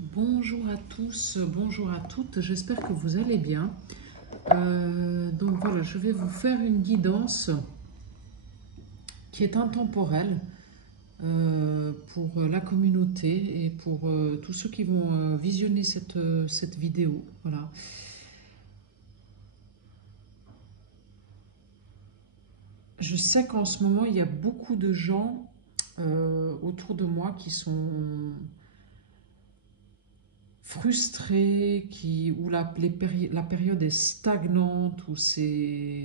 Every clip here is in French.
Bonjour à tous, bonjour à toutes, j'espère que vous allez bien. Donc voilà, je vais vous faire une guidance qui est intemporelle pour la communauté et pour tous ceux qui vont visionner cette vidéo. Voilà. Je sais qu'en ce moment, il y a beaucoup de gens autour de moi qui sont frustrés, où la période est stagnante, où c'est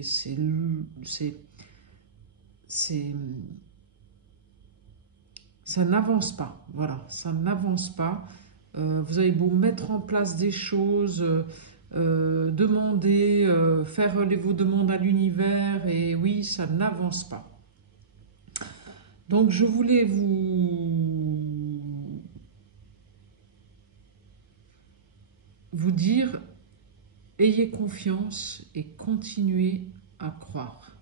ça n'avance pas. Voilà, ça n'avance pas. Vous avez beau mettre en place des choses, demander, faire vos demandes à l'univers, et oui, ça n'avance pas. Donc je voulais vous dire, ayez confiance et continuez à croire.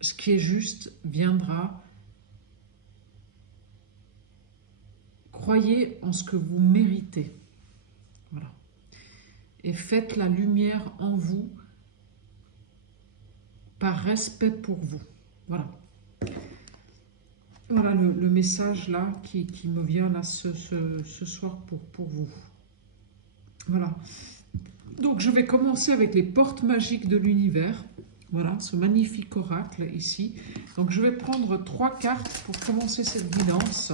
Ce qui est juste viendra. Croyez en ce que vous méritez. Voilà. Et faites la lumière en vous par respect pour vous. Voilà. Voilà le message là qui me vient là ce soir pour vous. Voilà. Donc je vais commencer avec les portes magiques de l'univers. Voilà, ce magnifique oracle ici. Donc je vais prendre 3 cartes pour commencer cette guidance.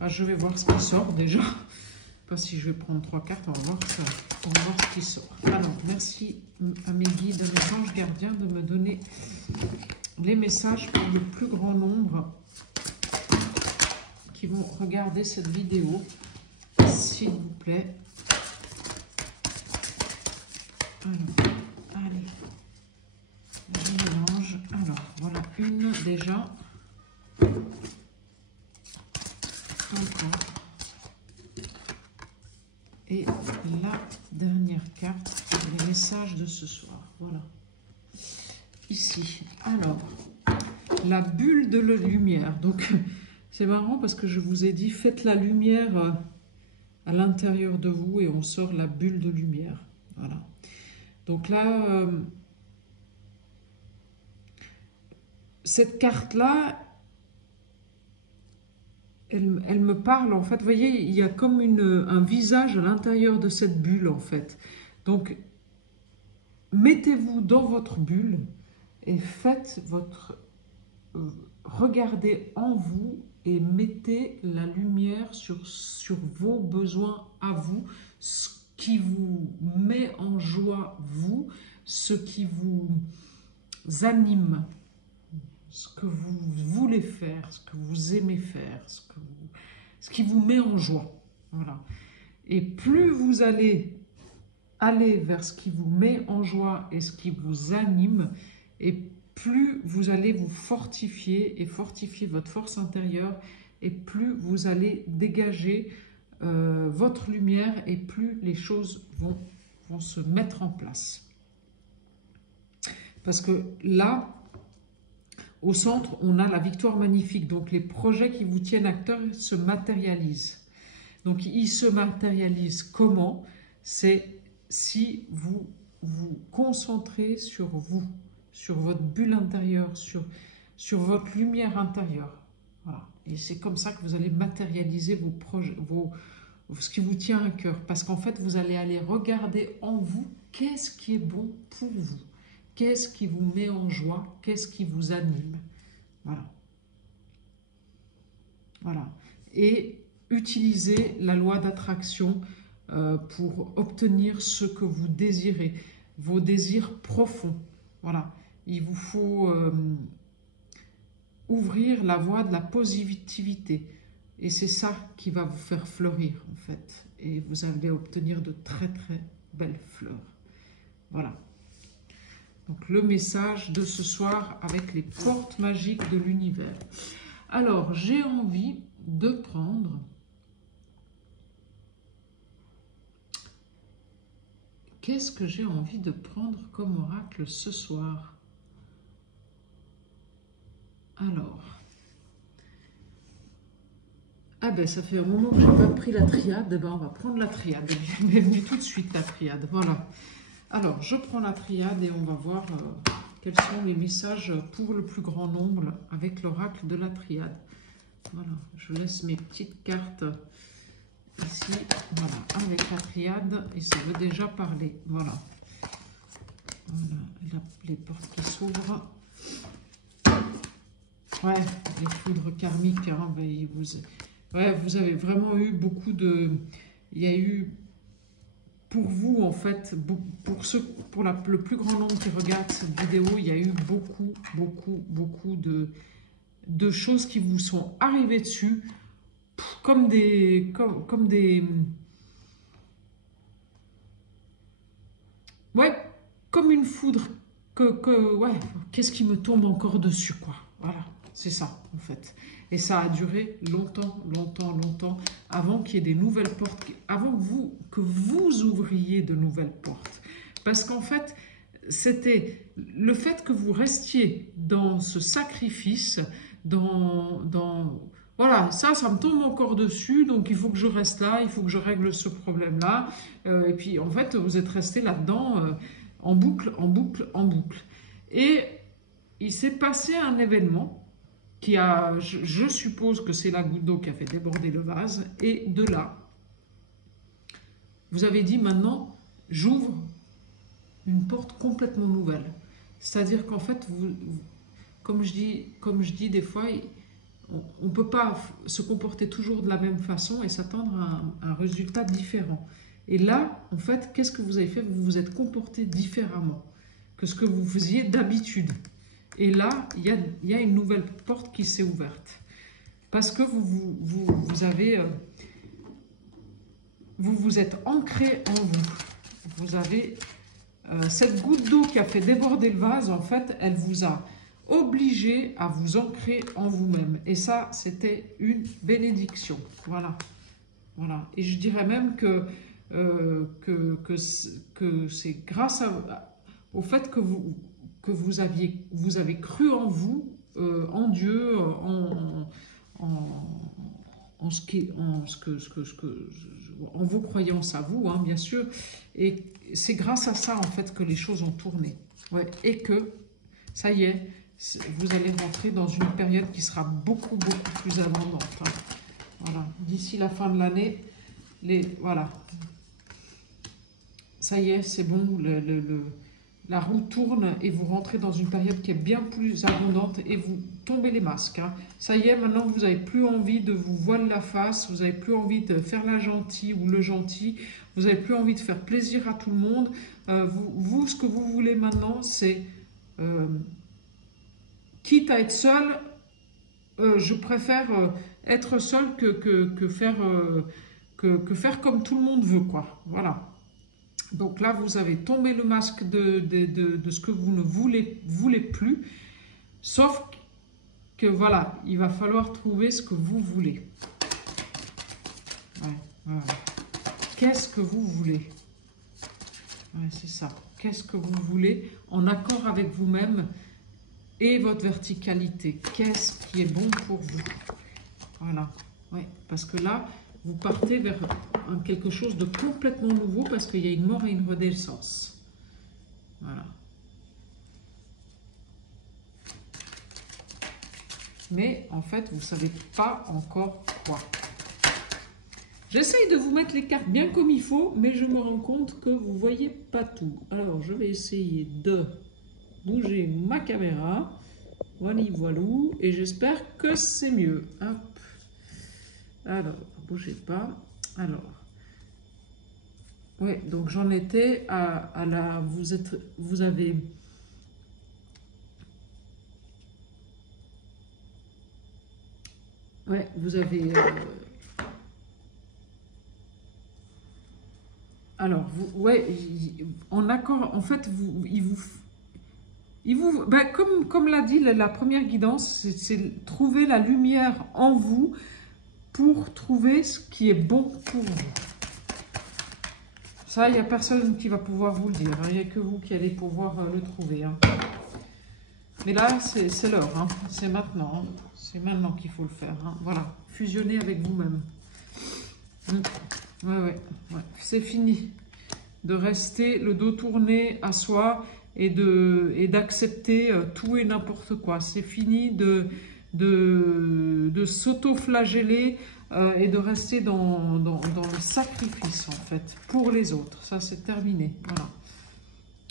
Ah, je vais voir ce qui sort déjà. Je ne sais pas si je vais prendre 3 cartes, on va voir ça. On va voir ce qui sort. Alors, merci à mes guides, à mes anges gardiens de me donner les messages pour le plus grand nombre qui vont regarder cette vidéo, s'il vous plaît. Alors, allez, je mélange. Alors, voilà une déjà. Encore. Et la dernière carte, les messages de ce soir. Voilà. Ici. Alors, la bulle de la lumière. Donc, c'est marrant parce que je vous ai dit, faites la lumière à l'intérieur de vous et on sort la bulle de lumière. Voilà. Donc là, cette carte-là, elle me parle, en fait. Vous voyez, il y a comme un visage à l'intérieur de cette bulle, en fait. Donc, mettez-vous dans votre bulle et faites votre... regardez en vous et mettez la lumière sur vos besoins à vous, ce qui vous met en joie, vous, ce qui vous anime, ce que vous voulez faire, ce que vous aimez faire, ce qui vous met en joie. Voilà. Et plus vous allez aller vers ce qui vous met en joie et ce qui vous anime, et plus vous allez vous fortifier et fortifier votre force intérieure, et plus vous allez dégager votre lumière, et plus les choses vont se mettre en place. Parce que là, au centre, on a la victoire magnifique. Donc les projets qui vous tiennent à cœur se matérialisent. Donc ils se matérialisent comment? C'est si vous vous concentrez sur vous, sur votre bulle intérieure, sur votre lumière intérieure. Voilà. Et c'est comme ça que vous allez matérialiser vos projets, ce qui vous tient à cœur. Parce qu'en fait, vous allez aller regarder en vous qu'est-ce qui est bon pour vous. Qu'est-ce qui vous met en joie? Qu'est-ce qui vous anime? Voilà. Voilà. Et utilisez la loi d'attraction pour obtenir ce que vous désirez, vos désirs profonds. Voilà. Il vous faut ouvrir la voie de la positivité. Et c'est ça qui va vous faire fleurir, en fait. Et vous allez obtenir de très, très belles fleurs. Voilà. Donc, le message de ce soir avec les portes magiques de l'univers. Alors, j'ai envie de prendre... Qu'est-ce que j'ai envie de prendre comme oracle ce soir? Alors, Ah ben, ça fait un moment que je n'ai pas pris la triade. Ben, on va prendre la triade. Elle m'est venue tout de suite, la triade. Voilà. Alors, je prends la triade et on va voir quels sont les messages pour le plus grand nombre avec l'oracle de la triade. Voilà. Je laisse mes petites cartes ici. Voilà. Avec la triade. Et ça veut déjà parler. Voilà. Voilà. Les portes qui s'ouvrent. Ouais, les foudres karmiques. Hein, ben, vous avez vraiment eu beaucoup de... Il y a eu, pour vous, en fait, pour le plus grand nombre qui regarde cette vidéo, il y a eu beaucoup de choses qui vous sont arrivées dessus, comme des... Ouais, comme une foudre. Ouais, qu'est-ce qui me tombe encore dessus, quoi. Voilà, c'est ça, en fait. Et ça a duré longtemps avant qu'il y ait des nouvelles portes, avant que vous ouvriez de nouvelles portes. Parce qu'en fait, c'était le fait que vous restiez dans ce sacrifice, voilà, ça me tombe encore dessus, donc il faut que je reste là, il faut que je règle ce problème-là. Et puis, en fait, vous êtes resté là-dedans en boucle. Et il s'est passé un événement qui a, je suppose que c'est la goutte d'eau qui a fait déborder le vase, et de là, vous avez dit maintenant, j'ouvre une porte complètement nouvelle. C'est-à-dire qu'en fait, comme je dis des fois, on ne peut pas se comporter toujours de la même façon et s'attendre à un résultat différent. Et là, en fait, qu'est-ce que vous avez fait? Vous vous êtes comporté différemment que ce que vous faisiez d'habitude. Et là, il y a une nouvelle porte qui s'est ouverte. Parce que vous vous êtes ancré en vous. Vous avez cette goutte d'eau qui a fait déborder le vase, en fait, elle vous a obligé à vous ancrer en vous-même. Et ça, c'était une bénédiction. Voilà. Voilà. Et je dirais même que c'est grâce au fait que vous avez cru en vous, en Dieu, en vos croyances à vous, hein, bien sûr. Et c'est grâce à ça, en fait, que les choses ont tourné. Ouais. Et que, ça y est, vous allez rentrer dans une période qui sera beaucoup plus abondante. Hein. Voilà. D'ici la fin de l'année, voilà. Ça y est, c'est bon, la roue tourne et vous rentrez dans une période qui est bien plus abondante et vous tombez les masques. Hein. Ça y est, maintenant vous n'avez plus envie de vous voiler la face, vous n'avez plus envie de faire la gentille ou le gentil, vous n'avez plus envie de faire plaisir à tout le monde. Vous, ce que vous voulez maintenant, c'est, quitte à être seul, je préfère être seul que faire comme tout le monde veut, quoi. Voilà. Donc là, vous avez tombé le masque de ce que vous ne voulez plus, sauf que voilà, il va falloir trouver ce que vous voulez. Ouais, voilà. Qu'est-ce que vous voulez? Ouais, c'est ça. Qu'est-ce que vous voulez en accord avec vous-même et votre verticalité? Qu'est-ce qui est bon pour vous? Voilà. Ouais, parce que là, vous partez vers quelque chose de complètement nouveau parce qu'il y a une mort et une renaissance. Voilà. Mais en fait, vous ne savez pas encore quoi. J'essaye de vous mettre les cartes bien comme il faut, mais je me rends compte que vous ne voyez pas tout. Alors, je vais essayer de bouger ma caméra. Voilà, voilou. Et j'espère que c'est mieux. Hop. Alors, bougez pas. Alors, ouais, donc j'en étais à la... Vous avez... Ouais, vous avez... alors, ouais, en accord, en fait, ben, comme l'a dit la première guidance, c'est trouver la lumière en vous pour trouver ce qui est bon pour vous. Ça, il n'y a personne qui va pouvoir vous le dire. Il n'y a que vous qui allez pouvoir le trouver. Hein. Mais là, c'est l'heure, hein. C'est maintenant. Hein. C'est maintenant qu'il faut le faire. Hein. Voilà, fusionner avec vous-même. Ouais. C'est fini de rester le dos tourné à soi et d'accepter tout et n'importe quoi. C'est fini de s'auto-flageller et de rester dans le sacrifice, en fait, pour les autres. Ça, c'est terminé. Voilà.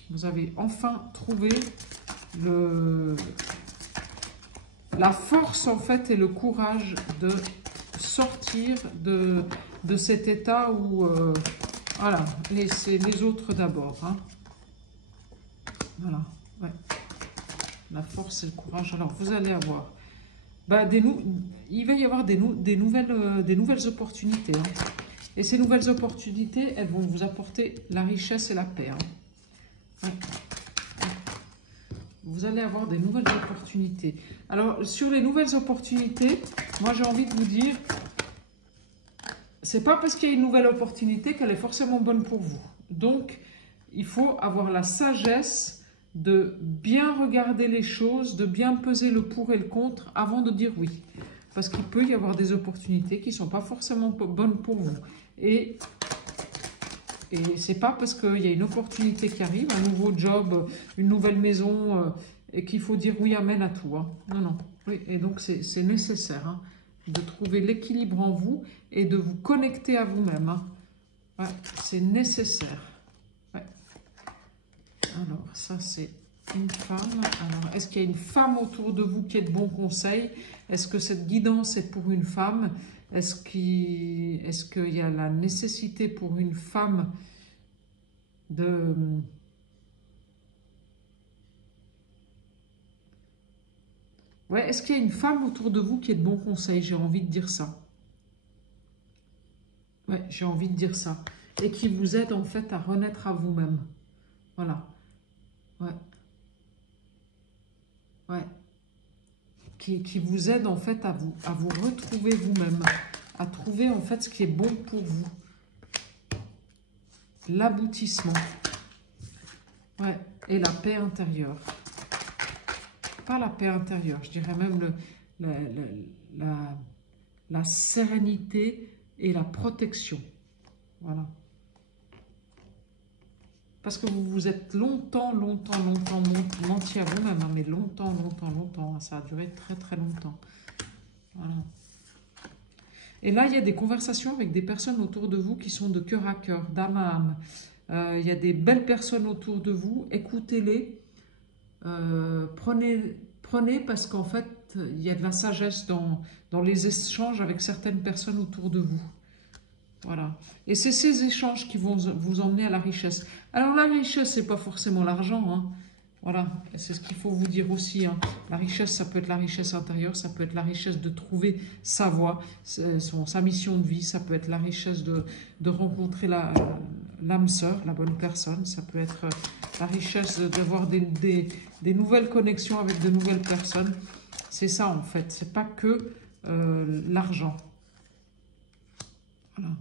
Vous avez enfin trouvé la force, en fait, et le courage de sortir de cet état où, voilà, laissez les autres d'abord. Hein. Voilà, ouais. La force et le courage. Alors, vous allez avoir, il va y avoir des nouvelles opportunités. Hein. Et ces nouvelles opportunités, elles vont vous apporter la richesse et la paix. Hein. Ouais. Vous allez avoir des nouvelles opportunités. Alors, sur les nouvelles opportunités, moi, j'ai envie de vous dire, c'est pas parce qu'il y a une nouvelle opportunité qu'elle est forcément bonne pour vous. Donc, il faut avoir la sagesse de bien regarder les choses, de bien peser le pour et le contre avant de dire oui. Parce qu'il peut y avoir des opportunités qui ne sont pas forcément bonnes pour vous. Et c'est pas parce qu'il y a une opportunité qui arrive, un nouveau job, une nouvelle maison, et qu'il faut dire oui, amen à tout. Hein. Non. Oui, et donc, c'est nécessaire hein, de trouver l'équilibre en vous et de vous connecter à vous-même. Hein. Ouais, c'est nécessaire. Ouais. Alors, ça, c'est une femme. Alors, est-ce qu'il y a une femme autour de vous qui est de bons conseils? Est-ce que cette guidance est pour une femme? Est-ce qu'il y a la nécessité pour une femme de... Ouais, est-ce qu'il y a une femme autour de vous qui est de bons conseils? J'ai envie de dire ça. Ouais, j'ai envie de dire ça. Et qui vous aide en fait à renaître à vous-même. Voilà. Ouais. Ouais. Qui vous aide en fait à vous retrouver vous-même. À trouver en fait ce qui est bon pour vous. L'aboutissement. Ouais. Et la paix intérieure. Pas la paix intérieure, je dirais même la sérénité et la protection. Voilà. Parce que vous vous êtes longtemps menti à vous-même, hein, mais longtemps, hein, ça a duré très longtemps. Voilà. Et là, il y a des conversations avec des personnes autour de vous qui sont de cœur à cœur, d'âme à âme. Il y a des belles personnes autour de vous, écoutez-les, prenez parce qu'en fait, il y a de la sagesse dans les échanges avec certaines personnes autour de vous. Voilà. Et c'est ces échanges qui vont vous emmener à la richesse. Alors la richesse, c'est pas forcément l'argent. Hein. Voilà, c'est ce qu'il faut vous dire aussi. Hein. La richesse, ça peut être la richesse intérieure, ça peut être la richesse de trouver sa voie, sa mission de vie, ça peut être la richesse de rencontrer l'âme sœur, la bonne personne, ça peut être la richesse d'avoir des nouvelles connexions avec de nouvelles personnes. C'est ça en fait, c'est pas que l'argent. Voilà.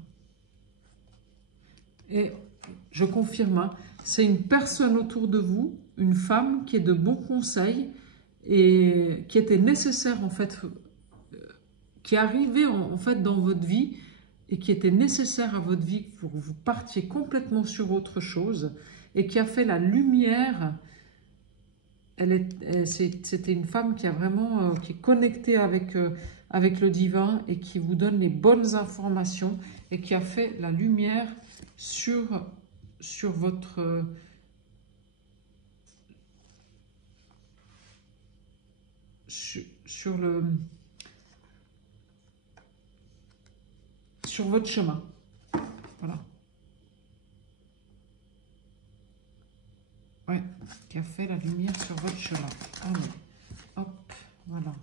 Et je confirme, hein, c'est une personne autour de vous, une femme qui est de bons conseils et qui était nécessaire en fait, qui est arrivée en fait dans votre vie et qui était nécessaire à votre vie pour que vous partiez complètement sur autre chose et qui a fait la lumière. C'était une femme qui a vraiment qui est connectée avec le divin et qui vous donne les bonnes informations et qui a fait la lumière sur votre sur votre chemin. Voilà. Ouais, qui a fait la lumière sur votre chemin. Allez, hop, voilà.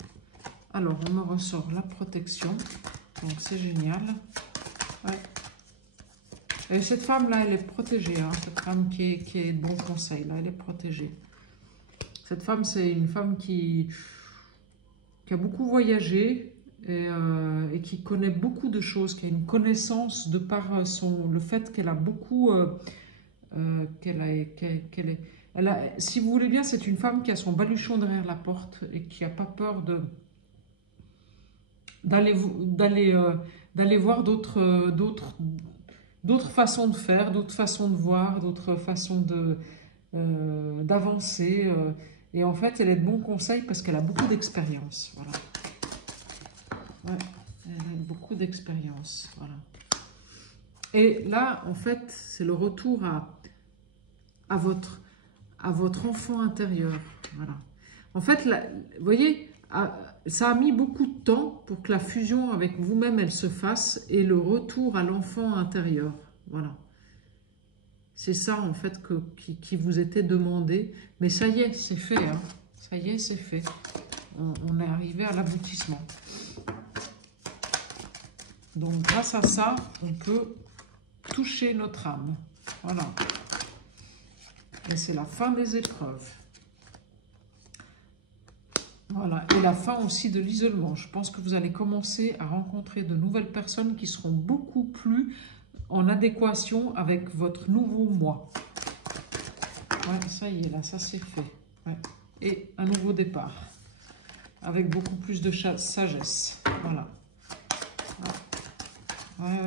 Alors, on me ressort la protection. Donc, c'est génial. Ouais. Et cette femme-là, elle est protégée. Hein, cette femme qui est de bon conseil, là, elle est protégée. Cette femme, c'est une femme qui a beaucoup voyagé et qui connaît beaucoup de choses, qui a une connaissance de par le fait qu'elle a beaucoup... si vous voulez bien, c'est une femme qui a son baluchon derrière la porte et qui n'a pas peur d'aller voir d'autres façons de faire, d'autres façons de voir, d'autres façons d'avancer. Et en fait, elle est de bons conseils parce qu'elle a beaucoup d'expérience. Voilà. Ouais, elle a beaucoup d'expérience. Voilà. Et là, en fait, c'est le retour à votre enfant intérieur. Voilà. En fait, là, vous voyez, ça a mis beaucoup de temps pour que la fusion avec vous-même, elle se fasse et le retour à l'enfant intérieur. Voilà. C'est ça, en fait, qui vous était demandé. Mais ça y est, c'est fait. Hein. Ça y est, c'est fait. On est arrivé à l'aboutissement. Donc, grâce à ça, on peut toucher notre âme. Voilà. Et c'est la fin des épreuves. Voilà. Et la fin aussi de l'isolement. Je pense que vous allez commencer à rencontrer de nouvelles personnes qui seront beaucoup plus en adéquation avec votre nouveau moi. Ouais, ça y est, là, ça c'est fait. Ouais. Et un nouveau départ. Avec beaucoup plus de sagesse. Voilà. Ouais.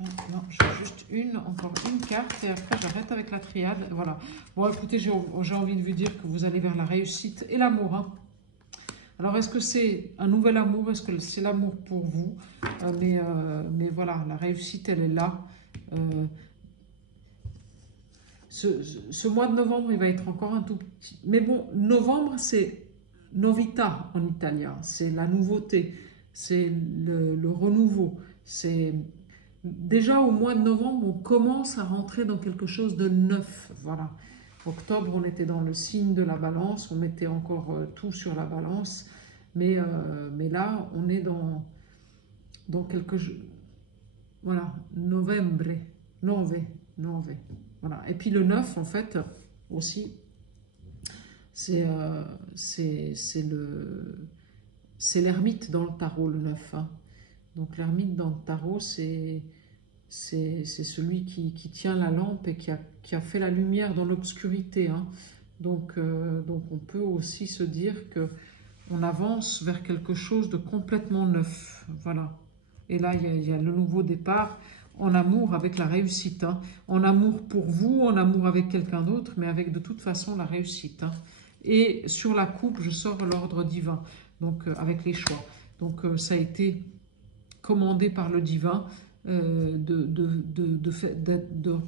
Non, j'ai juste encore une carte et après j'arrête avec la triade. Voilà. Bon, écoutez, j'ai envie de vous dire que vous allez vers la réussite et l'amour. Hein. Alors, est-ce que c'est un nouvel amour? Est-ce que c'est l'amour pour vous? Mais voilà, la réussite, elle est là. Ce mois de novembre, il va être encore un tout petit... Mais bon, novembre, c'est novità en italien. C'est la nouveauté. C'est le renouveau. C'est... Déjà, au mois de novembre, on commence à rentrer dans quelque chose de neuf. Voilà. Octobre, on était dans le signe de la balance. On mettait encore tout sur la balance. Mais là, on est dans quelque chose... Voilà. Novembre. Nove. Voilà. Et puis le 9, en fait, aussi, c'est l'ermite dans le tarot, le 9. Hein. Donc l'ermite dans le tarot, c'est celui qui tient la lampe et qui a fait la lumière dans l'obscurité. Hein. Donc on peut aussi se dire qu'on avance vers quelque chose de complètement neuf. Voilà. Et là, il y a le nouveau départ en amour avec la réussite. Hein. En amour pour vous, en amour avec quelqu'un d'autre, mais avec de toute façon la réussite. Hein. Et sur la coupe, je sors l'ordre divin, donc avec les choix. Donc ça a été commandé par le divin de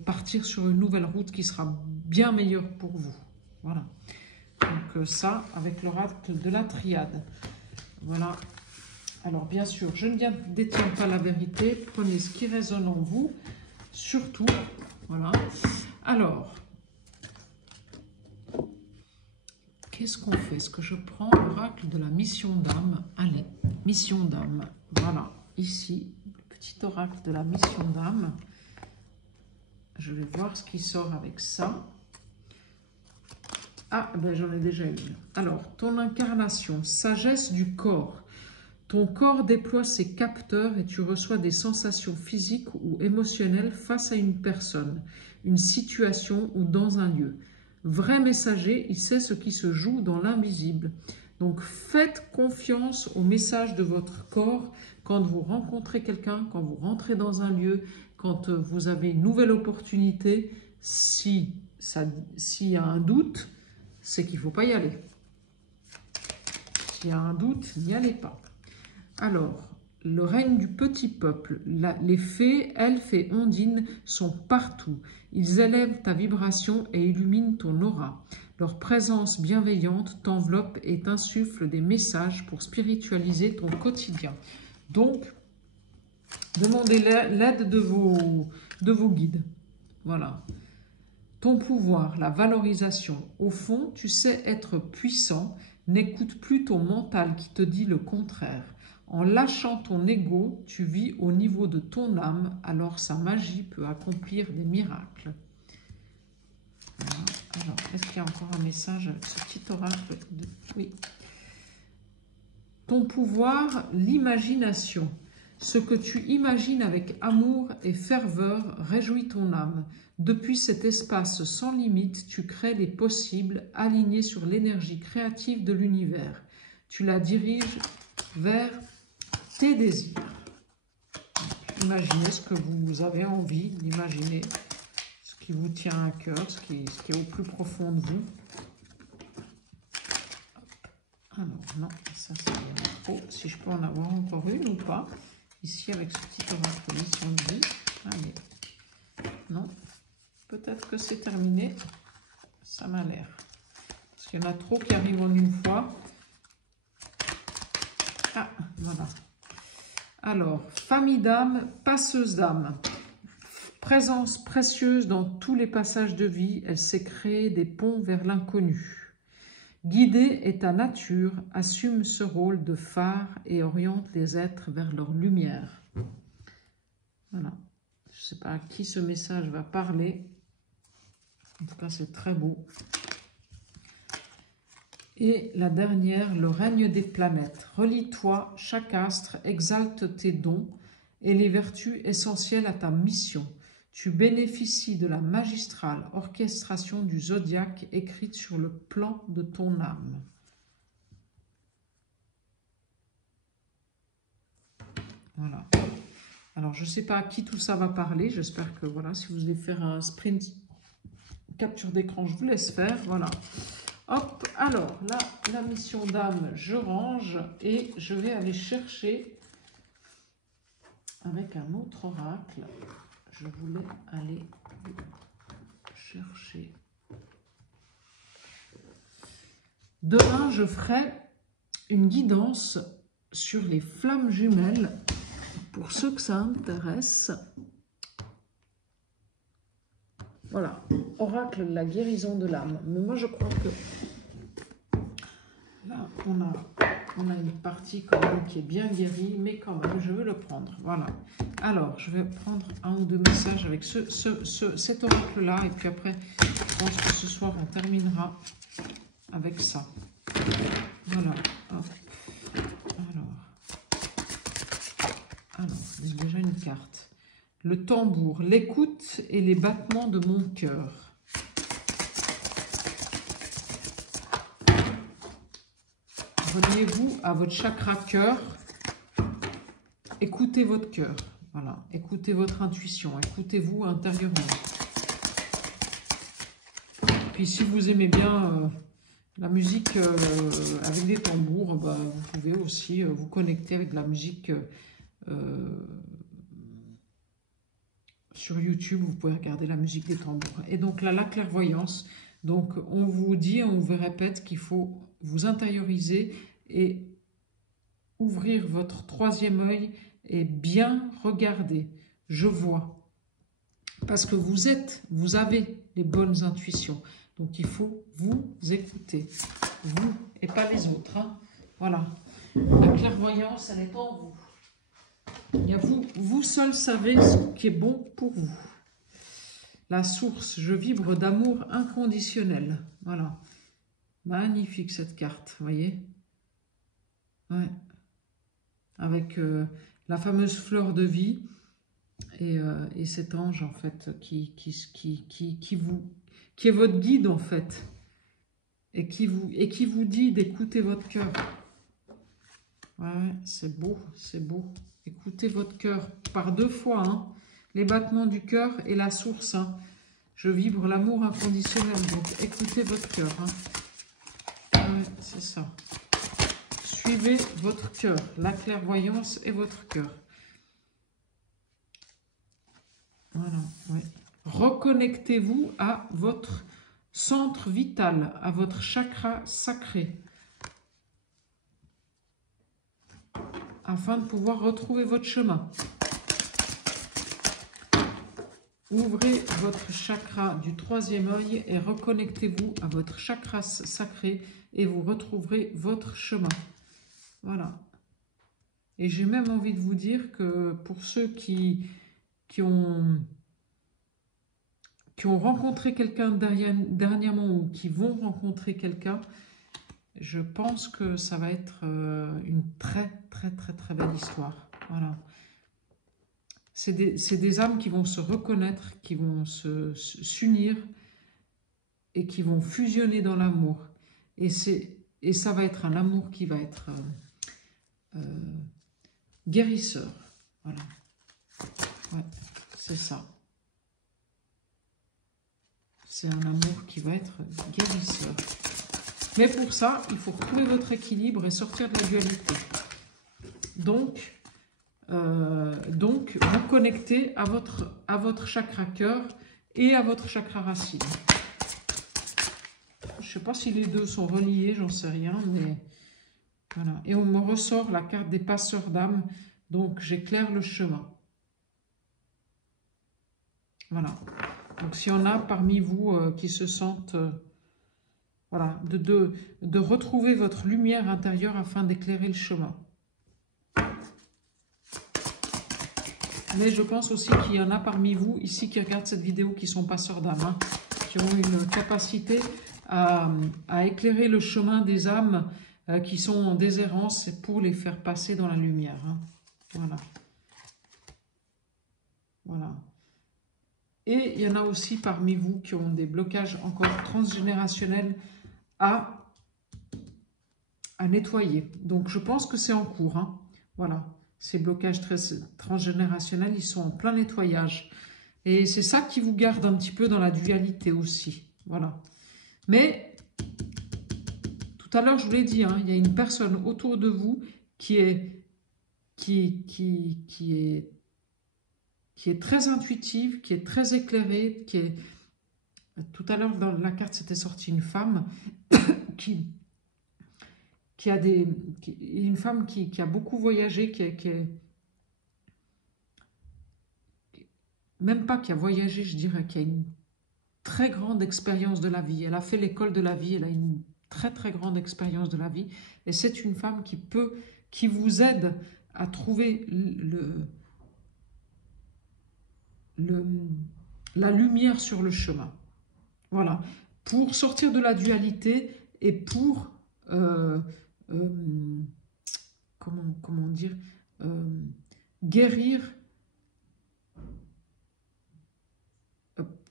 partir sur une nouvelle route qui sera bien meilleure pour vous. Voilà. Donc ça, avec l'oracle de la triade. Voilà. Alors bien sûr, je ne détiens pas la vérité. Prenez ce qui résonne en vous. Surtout. Voilà. Alors, qu'est-ce qu'on fait? Est-ce que je prends l'oracle de la mission d'âme? Allez, mission d'âme. Voilà. Ici, le petit oracle de la mission d'âme. Je vais voir ce qui sort avec ça. Ah, ben j'en ai déjà une. Alors, ton incarnation, sagesse du corps. Ton corps déploie ses capteurs et tu reçois des sensations physiques ou émotionnelles face à une personne, une situation ou dans un lieu. Vrai messager, il sait ce qui se joue dans l'invisible. Donc, faites confiance au message de votre corps quand vous rencontrez quelqu'un, quand vous rentrez dans un lieu, quand vous avez une nouvelle opportunité. S'il y a un doute, c'est qu'il ne faut pas y aller. S'il y a un doute, n'y allez pas. Alors, le règne du petit peuple, les fées, elfes et ondines sont partout. Ils élèvent ta vibration et illuminent ton aura. Leur présence bienveillante t'enveloppe et t'insuffle des messages pour spiritualiser ton quotidien. Donc, demandez l'aide de vos guides. Voilà. Ton pouvoir, la valorisation. Au fond, tu sais être puissant. N'écoute plus ton mental qui te dit le contraire. En lâchant ton ego, tu vis au niveau de ton âme, alors sa magie peut accomplir des miracles. Voilà. Alors, est-ce qu'il y a encore un message avec ce petit oracle? Oui. Ton pouvoir, l'imagination. Ce que tu imagines avec amour et ferveur réjouit ton âme. Depuis cet espace sans limite, tu crées les possibles alignés sur l'énergie créative de l'univers. Tu la diriges vers tes désirs. Imaginez ce que vous avez envie d'imaginer, ce qui vous tient à cœur, ce qui est au plus profond de vous. Alors, non, ça c'est trop. Si je peux en avoir encore une ou pas. Ici, avec ce petit oracle mission de vie. Allez. Non. Peut-être que c'est terminé. Ça m'a l'air. Parce qu'il y en a trop qui arrivent en une fois. Ah, voilà. Alors, famille d'âme, passeuse d'âme. Présence précieuse dans tous les passages de vie. Elle sait créer des ponts vers l'inconnu. Guider est ta nature, assume ce rôle de phare et oriente les êtres vers leur lumière. Voilà. Je ne sais pas à qui ce message va parler. En tout cas, c'est très beau. Et la dernière, le règne des planètes. Relie-toi, chaque astre exalte tes dons et les vertus essentielles à ta mission. Tu bénéficies de la magistrale orchestration du zodiaque écrite sur le plan de ton âme. Voilà. Alors, je ne sais pas à qui tout ça va parler. J'espère que, voilà, si vous voulez faire un sprint capture d'écran, je vous laisse faire. Voilà. Hop, alors, là, la mission d'âme, je range et je vais aller chercher avec un autre oracle. Je voulais aller chercher. Demain, je ferai une guidance sur les flammes jumelles. Pour ceux que ça intéresse. Voilà, oracle de la guérison de l'âme. Mais moi, je crois que là, on a une partie quand même qui est bien guérie, mais quand même, je veux le prendre. Voilà. Alors, je vais prendre un ou deux messages avec cet oracle-là, et puis après, je pense que ce soir, on terminera avec ça. Voilà. Hop. Alors, j'ai déjà une carte. Le tambour, l'écoute et les battements de mon cœur. Reliez-vous à votre chakra cœur. Écoutez votre cœur. Voilà. Écoutez votre intuition. Écoutez-vous intérieurement. Puis si vous aimez bien la musique avec des tambours, bah, vous pouvez aussi vous connecter avec de la musique sur YouTube. Vous pouvez regarder la musique des tambours. Et donc là, la clairvoyance. Donc on vous dit, on vous répète qu'il faut vous intérioriser et ouvrir votre troisième œil et bien regarder. Je vois. Parce que vous avez les bonnes intuitions. Donc il faut vous écouter. Vous et pas les autres. Hein. Voilà. La clairvoyance, elle est en vous. Il y a vous seul savez ce qui est bon pour vous. La source, je vibre d'amour inconditionnel. Voilà. Magnifique cette carte, vous voyez. Ouais. Avec la fameuse fleur de vie et cet ange en fait qui est votre guide en fait et qui vous dit d'écouter votre cœur. Ouais, c'est beau, c'est beau. Écoutez votre cœur par deux fois, hein, les battements du cœur et la source. Hein. Je vibre l'amour inconditionnel, donc écoutez votre cœur. Hein. Ouais, c'est ça. Suivez votre cœur, la clairvoyance et votre cœur. Voilà, ouais. Reconnectez-vous à votre centre vital, à votre chakra sacré, afin de pouvoir retrouver votre chemin. Ouvrez votre chakra du troisième œil et reconnectez-vous à votre chakra sacré et vous retrouverez votre chemin. Voilà. Et j'ai même envie de vous dire que pour ceux qui ont rencontré quelqu'un dernièrement ou qui vont rencontrer quelqu'un, je pense que ça va être une très belle histoire. Voilà. C'est des âmes qui vont se reconnaître, qui vont s'unir et qui vont fusionner dans l'amour. Et ça va être un amour qui va être guérisseur. Voilà. Ouais, c'est ça. C'est un amour qui va être guérisseur. Mais pour ça, il faut retrouver votre équilibre et sortir de la dualité. Donc vous connectez à votre chakra cœur et à votre chakra racine. Je ne sais pas si les deux sont reliés, j'en sais rien, mais voilà. Et on me ressort la carte des passeurs d'âme, donc j'éclaire le chemin. Voilà. Donc s'il y en a parmi vous qui se sentent, voilà, de retrouver votre lumière intérieure afin d'éclairer le chemin. Mais je pense aussi qu'il y en a parmi vous ici qui regardent cette vidéo qui sont passeurs d'âme, hein, qui ont une capacité à éclairer le chemin des âmes qui sont en déshérence pour les faire passer dans la lumière. Hein. Voilà. Voilà. Et il y en a aussi parmi vous qui ont des blocages encore transgénérationnels à nettoyer. Donc je pense que c'est en cours. Hein. Voilà. Ces blocages transgénérationnels, ils sont en plein nettoyage. Et c'est ça qui vous garde un petit peu dans la dualité aussi. Voilà. Mais, tout à l'heure, je vous l'ai dit, hein, il y a une personne autour de vous qui est très intuitive, qui est très éclairée, Tout à l'heure, dans la carte, c'était sorti une femme une femme qui a beaucoup voyagé, même pas qui a voyagé, je dirais, qui a une très grande expérience de la vie. Elle a fait l'école de la vie, elle a une très très grande expérience de la vie. Et c'est une femme qui vous aide à trouver la lumière sur le chemin. Voilà. Pour sortir de la dualité et pour... comment dire, guérir,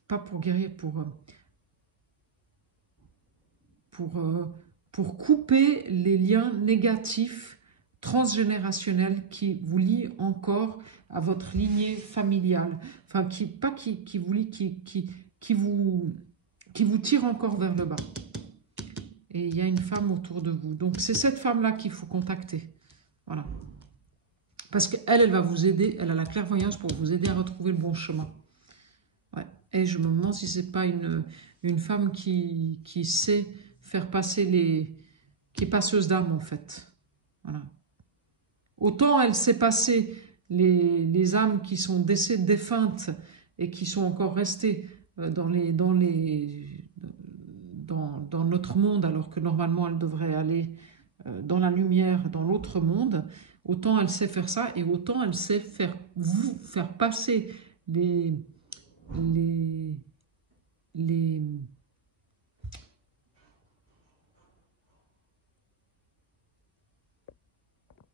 pas pour guérir, pour couper les liens négatifs transgénérationnels qui vous lient encore à votre lignée familiale, enfin qui vous lie, qui vous tire encore vers le bas. Et il y a une femme autour de vous. Donc, c'est cette femme-là qu'il faut contacter. Voilà. Parce qu'elle, elle va vous aider. Elle a la clairvoyance pour vous aider à retrouver le bon chemin. Ouais. Et je me demande si ce n'est pas une femme qui sait faire passer qui est passeuse d'âme, en fait. Voilà. Autant elle sait passer les âmes qui sont défuntes et qui sont encore restées dans notre monde, alors que normalement elle devrait aller dans la lumière, dans l'autre monde, autant elle sait faire ça, et autant elle sait faire passer les